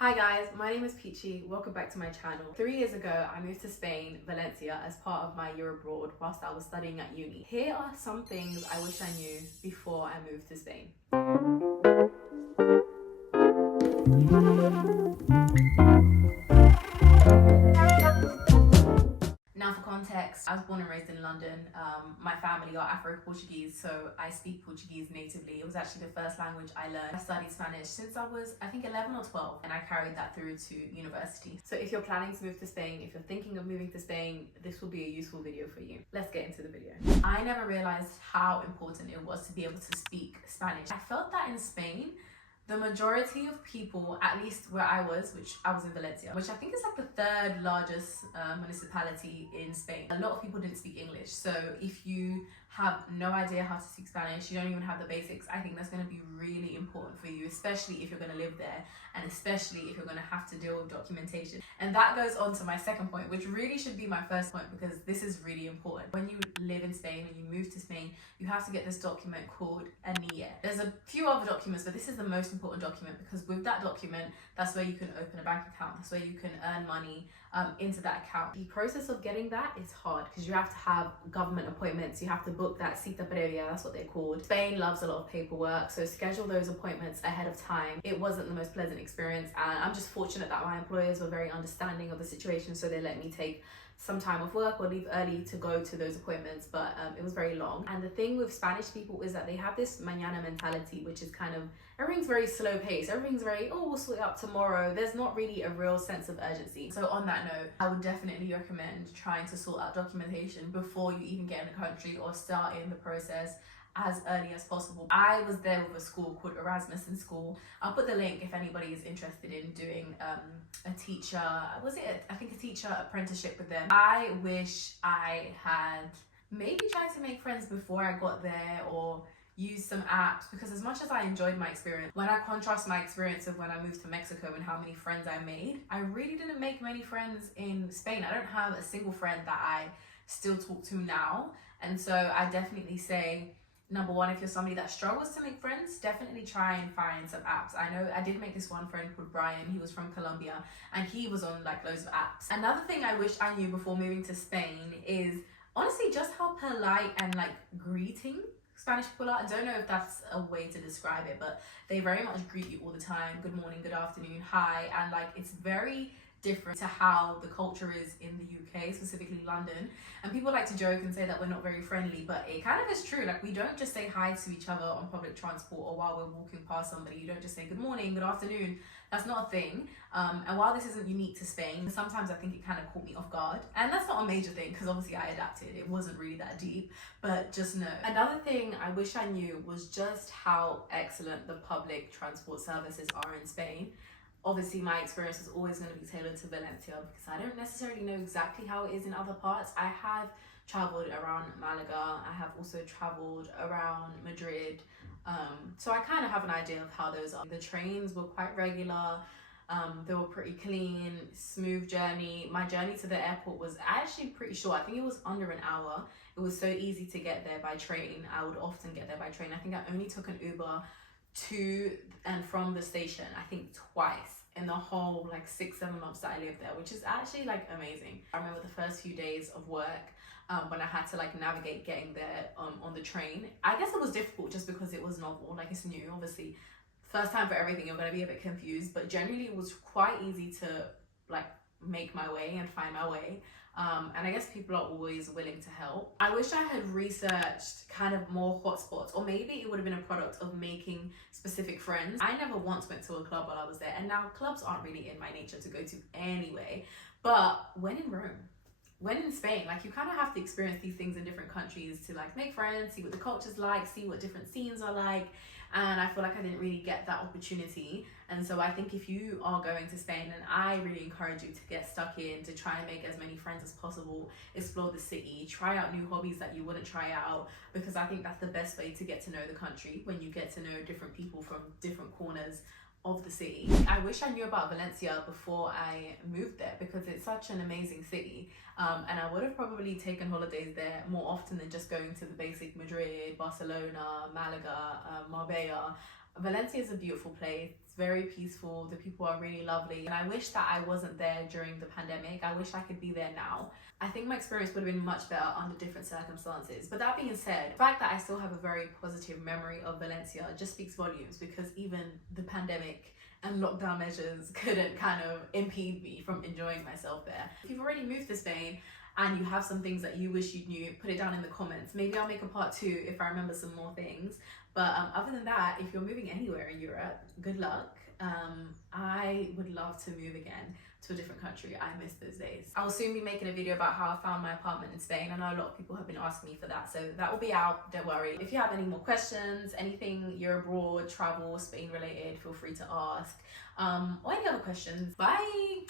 Hi guys, my name is Peachy. Welcome back to my channel. 3 years ago, I moved to Spain, Valencia, as part of my year abroad whilst I was studying at uni. Here are some things I wish I knew before I moved to Spain. Now for context, I was born and raised in London. My family are Afro-Portuguese, so I speak Portuguese natively. It was actually the first language I learned. I studied Spanish since I was, I think, 11 or 12, and I carried that through to university. So if you're planning to move to Spain, if you're thinking of moving to Spain, this will be a useful video for you. Let's get into the video. I never realized how important it was to be able to speak Spanish. I felt that in Spain, the majority of people, at least where I was, which I was in Valencia, which I think is like the third largest municipality in Spain. A lot of people didn't speak English. So if you have no idea how to speak Spanish, you don't even have the basics, I think that's going to be really important for you, especially if you're going to live there, and especially if you're going to have to deal with documentation. And that goes on to my second point, which really should be my first point, because this is really important. When you live in Spain, when you move to Spain, you have to get this document called a NIE. There's a few other documents, but this is the most important document, because with that document, that's where you can open a bank account, that's where you can earn money into that account. The process of getting that is hard because you have to have government appointments, you have to book that cita previa, that's what they're called. Spain loves a lot of paperwork, so schedule those appointments ahead of time. It wasn't the most pleasant experience, and I'm just fortunate that my employers were very understanding of the situation, so they let me take some time off work or leave early to go to those appointments, but it was very long. And the thing with Spanish people is that they have this mañana mentality, which is kind of, everything's very slow paced, everything's very, oh, we'll sort it out tomorrow. There's not really a real sense of urgency. So on that note, I would definitely recommend trying to sort out documentation before you even get in the country or start in the process as early as possible. I was there with a school called Erasmus in school. I'll put the link if anybody is interested in doing a teacher, I think a teacher apprenticeship with them. I wish I had maybe tried to make friends before I got there, or use some apps, because as much as I enjoyed my experience, when I contrast my experience of when I moved to Mexico and how many friends I made, I really didn't make many friends in Spain. I don't have a single friend that I still talk to now. And so I definitely say, number one, if you're somebody that struggles to make friends, definitely try and find some apps. I know I did make this one friend called Brian. He was from Colombia and he was on like loads of apps. Another thing I wish I knew before moving to Spain is honestly just how polite and like greeting Spanish people are. I don't know if that's a way to describe it, but they very much greet you all the time. Good morning, good afternoon, hi. And like, it's very different to how the culture is in the UK, specifically London. And people like to joke and say that we're not very friendly, but it kind of is true. Like, we don't just say hi to each other on public transport or while we're walking past somebody. You don't just say good morning, good afternoon. That's not a thing. And while this isn't unique to Spain, sometimes I think it kind of caught me off guard. And that's not a major thing, because obviously I adapted. It wasn't really that deep, but just know. Another thing I wish I knew was just how excellent the public transport services are in Spain. Obviously, my experience is always going to be tailored to Valencia, because I don't necessarily know exactly how it is in other parts. I have traveled around Malaga. I have also traveled around Madrid. So I kind of have an idea of how those are. The trains were quite regular. They were pretty clean, smooth journey. My journey to the airport was actually pretty short. I think it was under an hour. It was so easy to get there by train. I would often get there by train. I think I only took an Uber to and from the station, I think twice in the whole like 6-7 months that I lived there, which is actually like amazing. I remember the first few days of work when I had to like navigate getting there on the train. I guess it was difficult just because it was novel, like it's new, obviously first time for everything, you're going to be a bit confused, but generally it was quite easy to like make my way and find my way. And I guess people are always willing to help. I wish I had researched kind of more hotspots, or maybe it would have been a product of making specific friends. I never once went to a club while I was there, and now clubs aren't really in my nature to go to anyway. But when in Rome, when in Spain, like you kind of have to experience these things in different countries to like make friends, see what the culture's like, see what different scenes are like. And I feel like I didn't really get that opportunity. And so I think if you are going to Spain, and I really encourage you to get stuck in, to try and make as many friends as possible, explore the city, try out new hobbies that you wouldn't try out, because I think that's the best way to get to know the country, when you get to know different people from different corners of the city. I wish I knew about Valencia before I moved there, because it's such an amazing city, and I would have probably taken holidays there more often than just going to the basic Madrid, Barcelona, Malaga, Marbella. Valencia is a beautiful place. It's very peaceful. The people are really lovely. And I wish that I wasn't there during the pandemic. I wish I could be there now. I think my experience would have been much better under different circumstances. But that being said, the fact that I still have a very positive memory of Valencia just speaks volumes, because even the pandemic and lockdown measures couldn't kind of impede me from enjoying myself there. If you've already moved to Spain and you have some things that you wish you knew, put it down in the comments. Maybe I'll make a part 2 if I remember some more things. But other than that, if you're moving anywhere in Europe, good luck. I would love to move again to a different country. I miss those days. I will soon be making a video about how I found my apartment in Spain. I know a lot of people have been asking me for that, so that will be out, don't worry. If you have any more questions, anything year abroad, travel, Spain related, feel free to ask. Or any other questions. Bye!